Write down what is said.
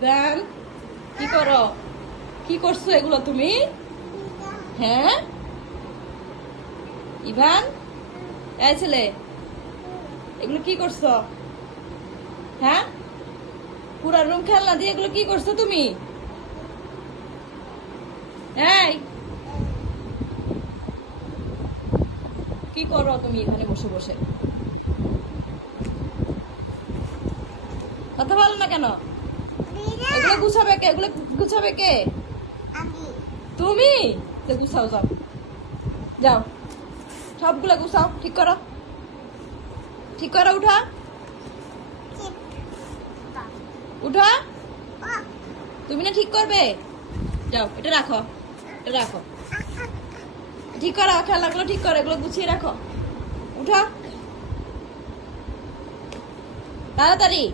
Ivan কি করো? কি করছো এগুলো তুমি? হ্যাঁ ইভান, এই ছেলে, এগুলো কি করছো? হ্যাঁ, পুরা রুম খেলনা দিয়ে এগুলো কি করছো তুমি? এই কি করো তুমি এখানে বসে বসে? কথা বলো না কেন? এগুলো গুছাবে কে? এগুলো গুছাবে কে? তুমি? তো গুছাও, যাও যাও, সবগুলো গুছাও, ঠিক করো, ঠিক করো, উঠা উঠা। তুমি না ঠিক করবে? যাও, এটা রাখো, এটা রাখো, ঠিক করো, খেলনাগুলো ঠিক করো, এগুলো গুছিয়ে রাখো, উঠা তাড়াতাড়ি।